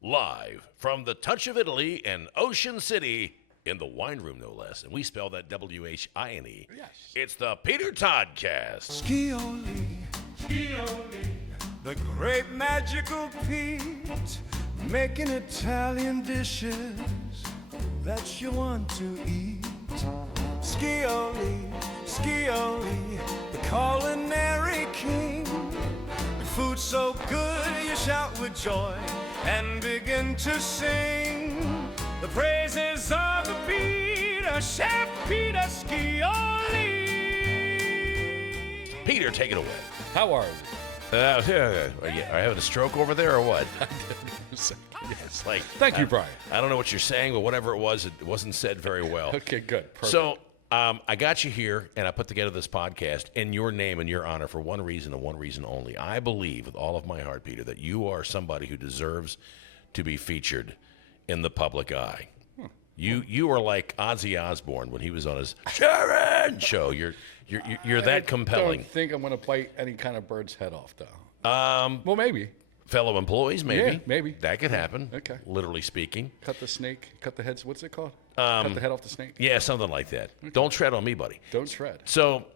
Live from the Touch of Italy in Ocean City, in the wine room, no less. And we spell that W-H-I-N-E. Yes. It's the Peter Todd Cast. Scioli, the great magical Pete, making Italian dishes that you want to eat. Scioli, the culinary king. Food so good you shout with joy and begin to sing the praises of the Peter, Chef Peter Scioli. Peter, take it away. How are you? Are you having a stroke over there or what? It's like, Thank you, Brian. I don't know what you're saying, but whatever it wasn't said very well. Okay, good. Perfect. So I got you here, and I put together this podcast in your name and your honor for one reason and one reason only. I believe with all of my heart, Peter, that you are somebody who deserves to be featured in the public eye. You are like Ozzy Osbourne when he was on his Sharon show. You're that compelling. I don't think I'm going to bite any kind of bird's head off, though. Well, maybe. Fellow employees, maybe. Yeah, maybe. That could happen. Okay. Literally speaking. Cut the snake, cut the heads. What's it called? Cut the head off the snake? Yeah, something like that. Okay. Don't tread on me, buddy. Don't tread. So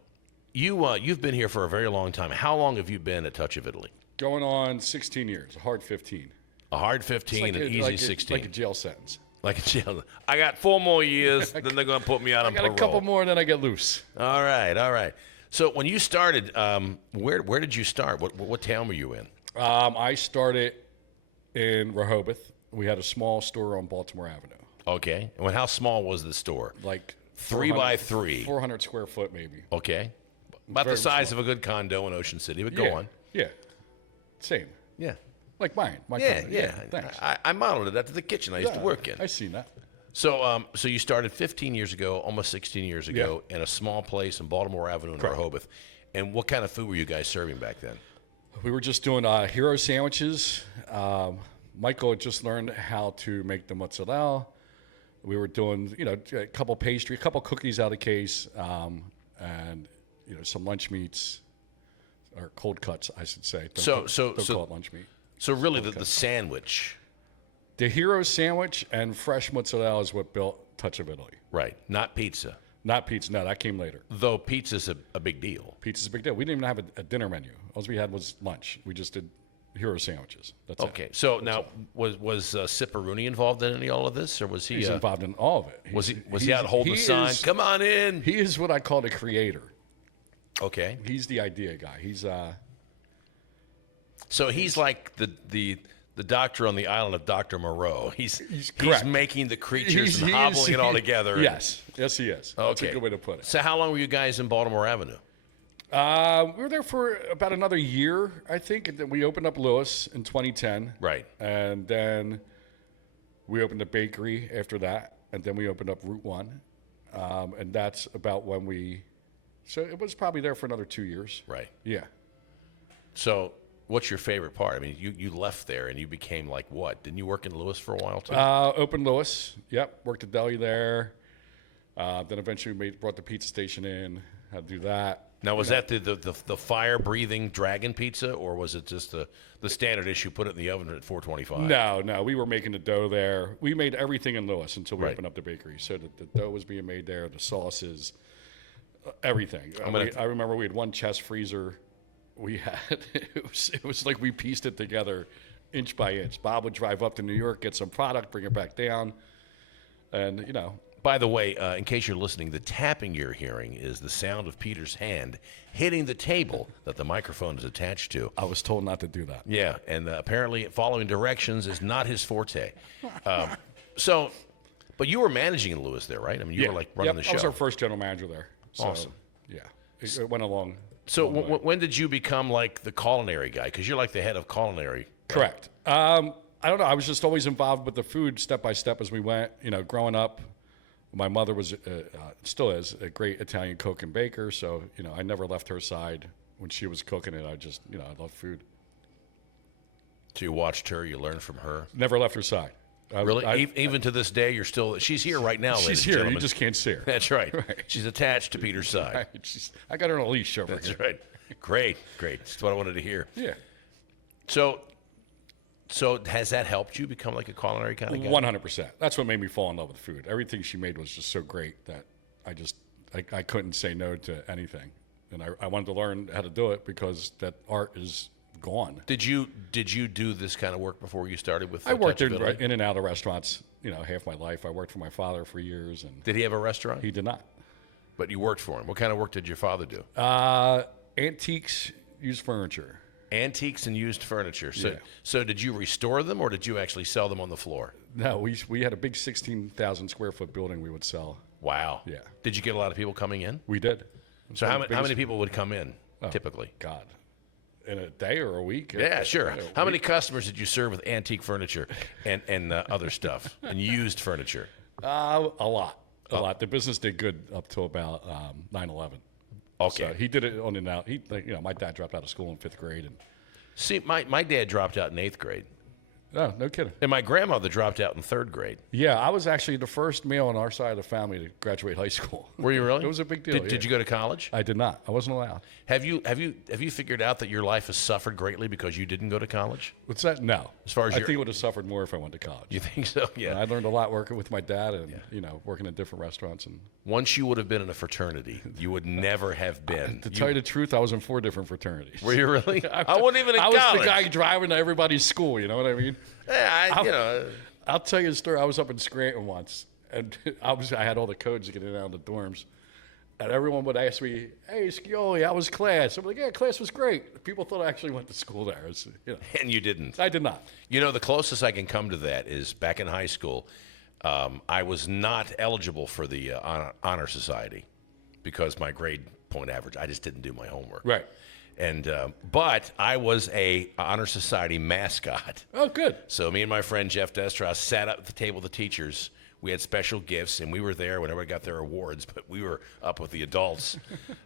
you've been here for a very long time. How long have you been at Touch of Italy? Going on 16 years, a hard 15. A hard 15, like an easy 16. Like a jail sentence. Like a jail. I got 4 more years, then they're going to put me out on parole. I got a couple more, and then I get loose. All right. So when you started, where did you start? What town were you in? I started in Rehoboth. We had a small store on Baltimore Avenue. Okay. And how small was the store? Like 3 by 3. 400 square foot, maybe. Okay. About the size of a good condo in Ocean City, but go on. Yeah. Same. Yeah. Like mine. Yeah. Thanks. I modeled it after the kitchen I used to work in. I seen that. So you started 15 years ago, almost 16 years ago, in a small place in Baltimore Avenue in Rehoboth. And what kind of food were you guys serving back then? We were just doing hero sandwiches. Michael had just learned how to make the mozzarella. We were doing, a couple pastry, a couple cookies out of the case, and some lunch meats, or cold cuts, I should say. Don't call it lunch meat. So really, the sandwich. The hero sandwich and fresh mozzarella is what built Touch of Italy. Right, not pizza. Not pizza. No, that came later. Though pizza's a big deal. Pizza's a big deal. We didn't even have a dinner menu. All we had was lunch. We just did hero sandwiches. That's it. Okay. So now, was Ciparuni involved in all of this, or was he? He's involved in all of it. Was he out holding the sign? Come on in. He is what I call the creator. Okay. He's the idea guy. He's So he's like the doctor on the island of Dr. Moreau. He's making the creatures and hobbling it all together. Yes, he is. Okay. That's a good way to put it. So how long were you guys in Baltimore Avenue? We were there for about another year, I think. And then we opened up Lewis in 2010. Right. And then we opened a bakery after that. And then we opened up Route 1. And that's about when so it was probably there for another 2 years. Right. Yeah. So what's your favorite part? I mean, you left there and you became like what? Didn't you work in Lewis for a while too? Opened Lewis. Yep. Worked at deli there. Then eventually brought the pizza station in. Had to do that. Now, was that the fire-breathing dragon pizza, or was it just the standard issue, put it in the oven at 425? No. We were making the dough there. We made everything in Lewis until we opened up the bakery. So the dough was being made there, the sauces, everything. I remember we had one chest freezer. We had it was like we pieced it together inch by inch. Bob would drive up to New York, get some product, bring it back down, and By the way, in case you're listening, the tapping you're hearing is the sound of Peter's hand hitting the table that the microphone is attached to. I was told not to do that. Yeah, and apparently following directions is not his forte. But you were managing in Lewis there, right? I mean, you were like running the show. I was our first general manager there. So, awesome. Yeah, it went along. So when did you become like the culinary guy? Because you're like the head of culinary. Right? Correct. I don't know. I was just always involved with the food step by step as we went. Growing up, my mother was, still is, a great Italian cook and baker. So, I never left her side when she was cooking it. I just, I love food. So you watched her, you learned from her? Never left her side. Really? Even to this day, you're still, she's here right now, ladies and She's here. gentlemen. You just can't see her. That's right. She's attached to Peter's side. Right. I got her on a leash over That's here. right. Great. That's what I wanted to hear. Yeah. So So has that helped you become like a culinary kind of guy? 100%. That's what made me fall in love with food. Everything she made was just so great that I couldn't say no to anything. And I wanted to learn how to do it because that art is gone. Did you do this kind of work before you started with? I worked in and out of restaurants, half my life. I worked for my father for years, and Did he have a restaurant? he did not. But you worked for him. What kind of work did your father do? Antiques, used furniture. Antiques and used furniture. So, Yeah. so did you restore them, or did you actually sell them on the floor? No, we had a big 16,000 square foot building we would sell. Wow. Yeah. Did you get a lot of people coming in? We did. So how many people would come in typically? God, in a day or a week? Yeah, sure. How many customers did you serve with antique furniture and other stuff and used furniture? A lot. A lot. The business did good up till about 9/11. Okay. So he did it on and out. My dad dropped out of school in 5th grade, and See, my dad dropped out in 8th grade, no kidding. and my grandmother dropped out in 3rd grade. Yeah, I was actually the first male on our side of the family to graduate high school. Were you really? It was a big deal. Did you go to college? I did not. I wasn't allowed. Have you figured out that your life has suffered greatly because you didn't go to college? What's that? No. As far as I your- think it would have suffered more if I went to college. You think so? Yeah. I learned a lot working with my dad, and working in different restaurants. And Once you would have been in a fraternity, you would never have been. to tell you the truth, I was in 4 different fraternities. Were you really? I wasn't even in I college. was the guy driving to everybody's school. You know what I mean? Yeah, I'll tell you a story. I was up in Scranton once, and I had all the codes to get in and out of the dorms. And everyone would ask me, "Hey, Scioli, how was class?" I'm like, "Yeah, class was great." People thought I actually went to school there. and you didn't. I did not. The closest I can come to that is back in high school. I was not eligible for the honor society because my grade point average. I just didn't do my homework. Right. And but I was a honor society mascot. Oh, good. So me and my friend Jeff Destros sat up at the table with the teachers. We had special gifts, and we were there when everybody got their awards, but we were up with the adults,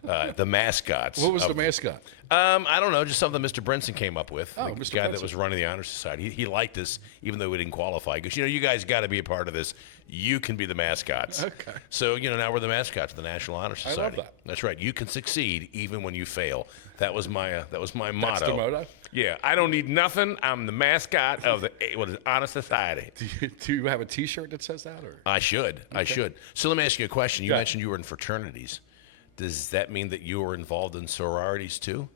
the mascots. What was the mascot? I don't know, just something Mr. Brinson came up with. Oh, the Mr. guy Brinson. that was running the Honor Society. He liked us, even though we didn't qualify. Because, you guys got to be a part of this. You can be the mascots. Okay. So, now we're the mascots of the National Honor Society. that. That's right. You can succeed even when you fail. That was my motto. That's the motto? Yeah. I don't need nothing. I'm the mascot of the Honor Society. Do you have a T-shirt that says that? Or I should. I should. So let me ask you a question. You mentioned you were in fraternities. Does that mean that you were involved in sororities too?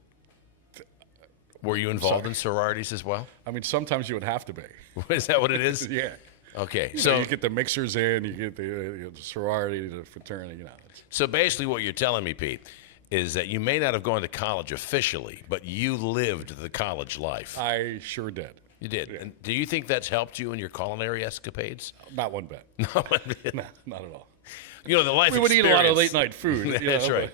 Were you involved in sororities as well? I mean, sometimes you would have to be. Is that what it is? Yeah. Okay. So So you get the mixers in, you get the sorority, the fraternity. so basically what you're telling me, Pete, is that you may not have gone to college officially, but you lived the college life. I sure did. You did. And do you think that's helped you in your culinary escapades? Not one bit. No, not at all. The life We would eat a lot of experience- late night food. That's right.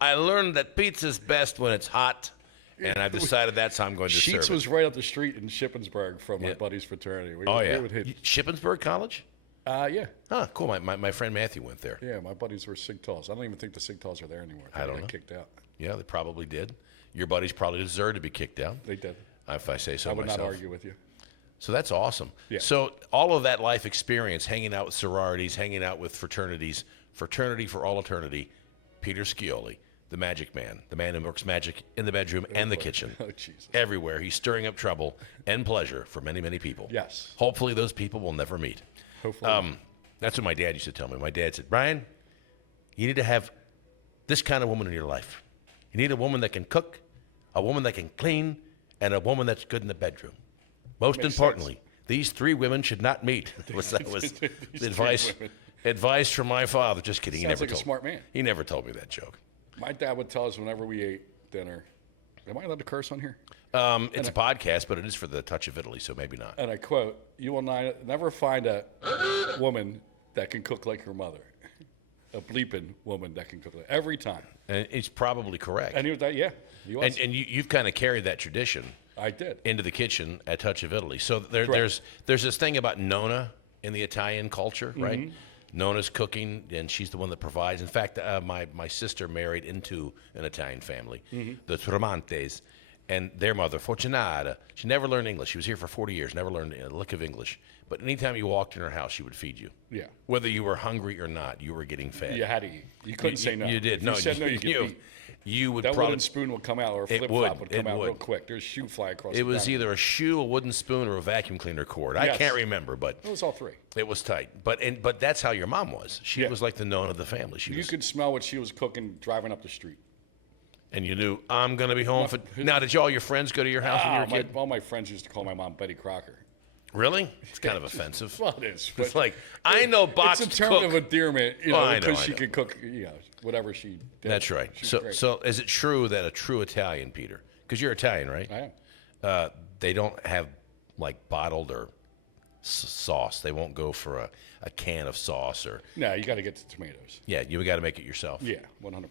I learned that pizza's best when it's hot, and I've decided that's how I'm going to Sheets serve was right up the street in Shippensburg from my buddy's fraternity. Oh, yeah. We would hit. Shippensburg College? Yeah. Huh, cool. My friend Matthew went there. Yeah, my buddies were SIG-Tals. I don't even think the SIG-Tals are there anymore. I don't They know. got kicked out. Yeah, they probably did. Your buddies probably deserved to be kicked out, They did. if I say so I would myself. not argue with you. So that's awesome. Yeah. So all of that life experience, hanging out with sororities, hanging out with fraternities, fraternity for all eternity, Peter Scioli, the magic man, the man who works magic in the bedroom and the kitchen. Oh, Jesus. Everywhere. He's stirring up trouble and pleasure for many, many people. Yes. Hopefully those people will never meet. Hopefully. That's what my dad used to tell me. My dad said, Brian, you need to have this kind of woman in your life. You need a woman that can cook, a woman that can clean, and a woman that's good in the bedroom. Most Makes importantly, these 3 women should not meet. That was These the 3 advice. women. Advice from my father. Just kidding. He Sounds never like a told smart man. He never told me that joke. My dad would tell us whenever we ate dinner. Am I allowed to curse on here? It's a podcast, but it is for the touch of Italy, so maybe not. And I quote, "You will never find a woman that can cook like your mother. A bleeping woman that can cook like every time." And it's probably correct. And he was that, yeah. He was. And you've kind of carried that tradition I did. into the kitchen at Touch of Italy. So there's this thing about Nonna in the Italian culture, right? Nonna's cooking, and she's the one that provides. In fact, my sister married into an Italian family, the Tremontes, And their mother, Fortunata, she never learned English. She was here for 40 years, never learned a lick of English. But anytime you walked in her house, she would feed you. Yeah. Whether you were hungry or not, you were getting fed. You had to eat. You couldn't say no. You did. If No, you said no, you get beat. You would That probably. wooden spoon would come out, or a flip flop would come out real quick. There's shoe fly across. It was either a shoe, a wooden spoon, or a vacuum cleaner cord. I Yes. can't remember, but It was all three. it was tight. But that's how your mom was. She Yeah. was like the known of the family. She You was, could smell what she was cooking driving up the street. and you knew I'm gonna be home for. Now, did all your friends go to your house when you were a kid? All my friends used to call my mom Betty Crocker. Really? It's kind of offensive. Well, it is. It's like I know boxed It's a term cook. of endearment, I know, because I she know. could cook, whatever she did. That's right. She's So, great. so is it true that a true Italian, Peter, because you're Italian, right? I am. They don't have like bottled or sauce. They won't go for a can of sauce or No, you got to get the tomatoes. yeah. You got to make it yourself. Yeah, 100%.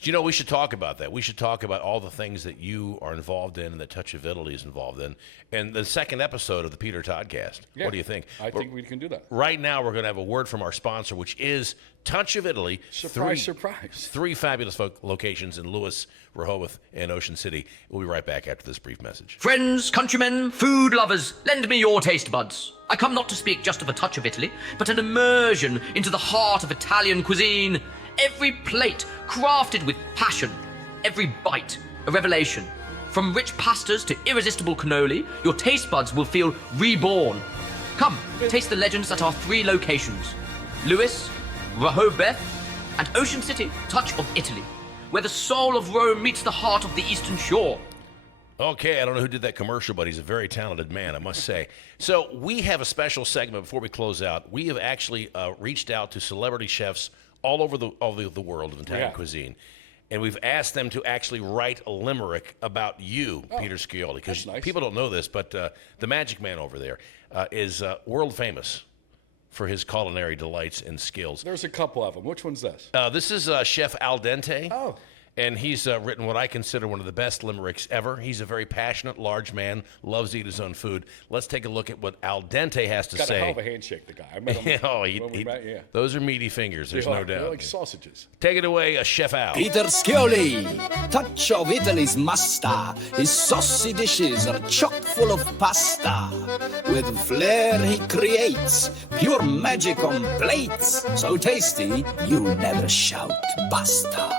You know, we should talk about that. We should talk about all the things that you are involved in and that Touch of Italy is involved in. And the second episode of the Peter Toddcast. Yeah, What do you think? I think we can do that. Right now, we're going to have a word from our sponsor, which is Touch of Italy. Surprise, surprise. 3 fabulous locations in Lewis, Rehoboth, and Ocean City. We'll be right back after this brief message. Friends, countrymen, food lovers, lend me your taste buds. I come not to speak just of a touch of Italy, but an immersion into the heart of Italian cuisine. Every plate crafted with passion, every bite a revelation. From rich pastas to irresistible cannoli, your taste buds will feel reborn. Come, taste the legends at our 3 locations: Lewis, Rehoboth, and Ocean City, Touch of Italy, where the soul of Rome meets the heart of the Eastern Shore. Okay, I don't know who did that commercial, but he's a very talented man, I must say. So we have a special segment before we close out. We have actually reached out to celebrity chefs all over the world of Italian cuisine. And we've asked them to actually write a limerick about you, Peter Scioli. Because nice. people don't know this, but the magic man over there is world famous for his culinary delights and skills. There's a couple of them. Which one's this? This is Chef Al Dente. Oh. And he's written what I consider one of the best limericks ever. He's a very passionate, large man, loves to eat his own food. Let's take a look at what Al Dente has to Got say. a hell of a handshake, the guy. I met him when we met, yeah. Those are meaty fingers, there's They no are. They're doubt. like sausages. Take it away, Chef Al. Peter Scioli, Touch of Italy's master. His saucy dishes are chock full of pasta. With flair he creates pure magic on plates. So tasty, you never shout basta.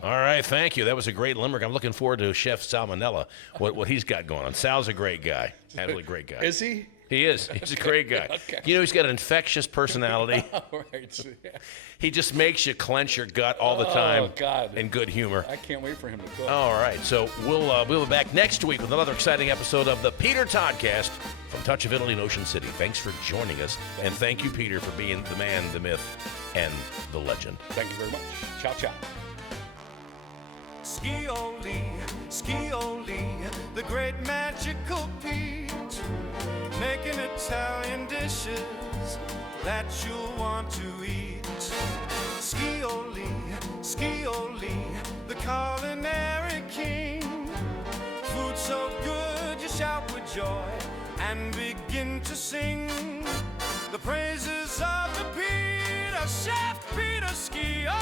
All right, thank you. That was a great limerick. I'm looking forward to Chef Salmonella, what he's got going on. Sal's a great guy, absolutely great guy. Is he? He is. He's a great guy. Okay. You know, he's got an infectious personality. All right. So, yeah. He just makes you clench your gut all the time. Oh, God. In good humor. I can't wait for him to cook. All right, so we'll be back next week with another exciting episode of the Peter Toddcast from Touch of Italy in Ocean City. Thanks for joining us, and thank you, Peter, for being the man, the myth, and the legend. Thank you very much. Ciao, ciao. Scioli, Scioli, the great magical Pete, making Italian dishes that you'll want to eat. Scioli, Scioli, the culinary king, food so good you shout with joy and begin to sing the praises of the Peter Chef, Peter Scioli.